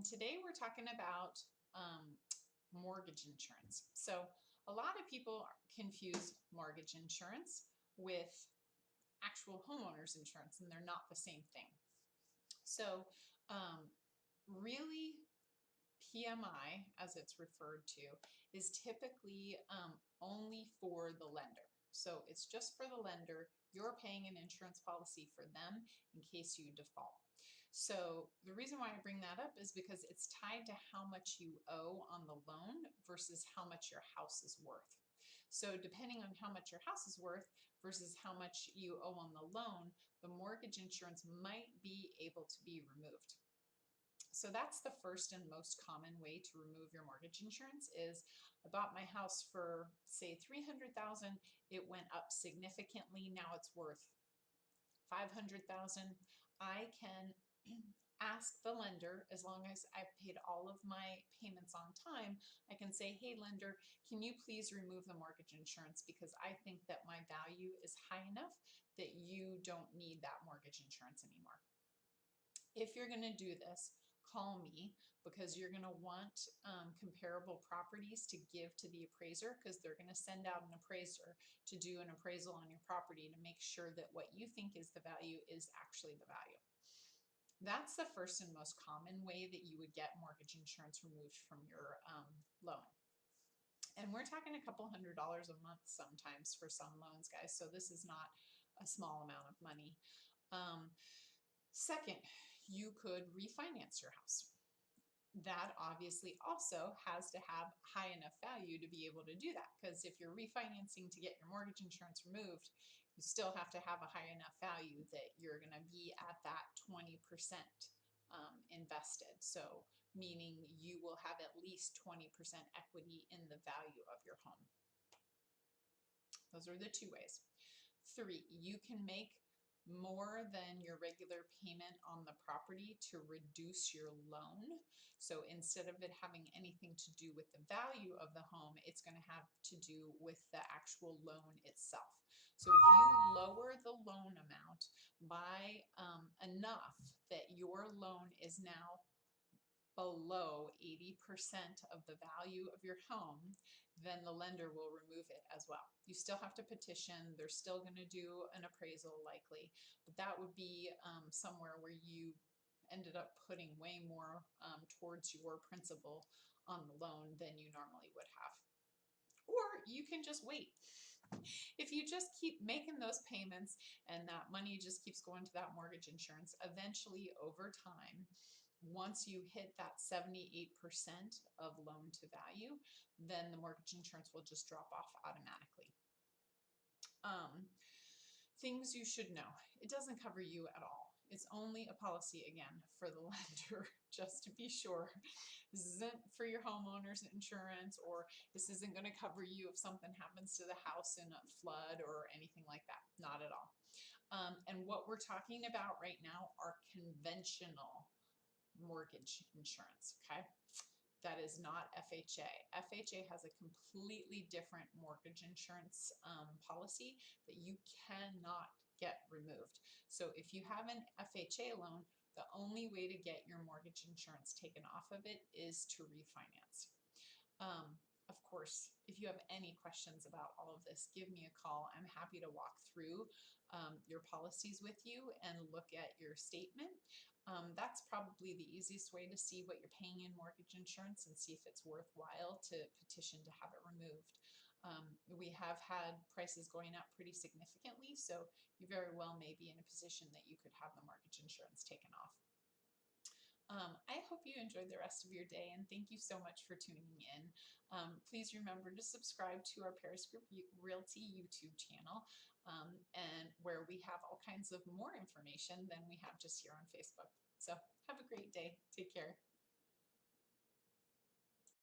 and today we're talking about mortgage insurance. So a lot of people confuse mortgage insurance with actual homeowners insurance, and they're not the same thing. So really, PMI, as it's referred to, is typically only for the lender. So it's just for the lender. You're paying an insurance policy for them in case you default. So the reason why I bring that up is because it's tied to how much you owe on the loan versus how much your house is worth. So depending on how much your house is worth versus how much you owe on the loan, the mortgage insurance might be able to be removed. So that's the first and most common way to remove your mortgage insurance is I bought my house for say $300,000. It went up significantly. Now it's worth $500,000. I can ask the lender, as long as I've paid all of my payments on time, I can say, hey lender, can you please remove the mortgage insurance because I think that my value is high enough that you don't need that mortgage insurance anymore. If you're going to do this, call me because you're going to want comparable properties to give to the appraiser because they're going to send out an appraiser to do an appraisal on your property to make sure that what you think is the value is actually the value. That's the first and most common way that you would get mortgage insurance removed from your loan. And we're talking a couple $100 a month sometimes for some loans, guys. So this is not a small amount of money. Second, you could refinance your house. That obviously also has to have high enough value to be able to do that, because if you're refinancing to get your mortgage insurance removed, you still have to have a high enough value that you're going to be at that 20% invested. So meaning you will have at least 20% equity in the value of your home. Those are the two ways. 3, you can make more than your regular payment on the property to reduce your loan. So instead of it having anything to do with the value of the home, it's going to have to do with the actual loan itself. So if you lower the loan amount by enough that your loan is now below 80% of the value of your home, then the lender will remove it as well. You still have to petition. They're still going to do an appraisal likely, but that would be somewhere where you ended up putting way more towards your principal on the loan than you normally would have. Or you can just wait. If you just keep making those payments and that money just keeps going to that mortgage insurance, eventually over time, once you hit that 78% of loan to value, then the mortgage insurance will just drop off automatically. Things you should know. It doesn't cover you at all. It's only a policy, again, for the lender, just to be sure. This isn't for your homeowner's insurance, or this isn't going to cover you if something happens to the house in a flood or anything like that. Not at all. And what we're talking about right now are conventional mortgage insurance, okay? That is not FHA. FHA has a completely different mortgage insurance policy that you cannot get removed. So if you have an FHA loan, the only way to get your mortgage insurance taken off of it is to refinance. Of course, if you have any questions about all of this, give me a call. I'm happy to walk through your policies with you and look at your statement. That's probably the easiest way to see what you're paying in mortgage insurance and see if it's worthwhile to petition to have it removed. We have had prices going up pretty significantly, so you very well may be in a position that you could have the mortgage insurance taken off. I hope you enjoyed the rest of your day, and thank you so much for tuning in. Please remember to subscribe to our Paris Group Realty YouTube channel, and where we have all kinds of more information than we have just here on Facebook. So have a great day. Take care.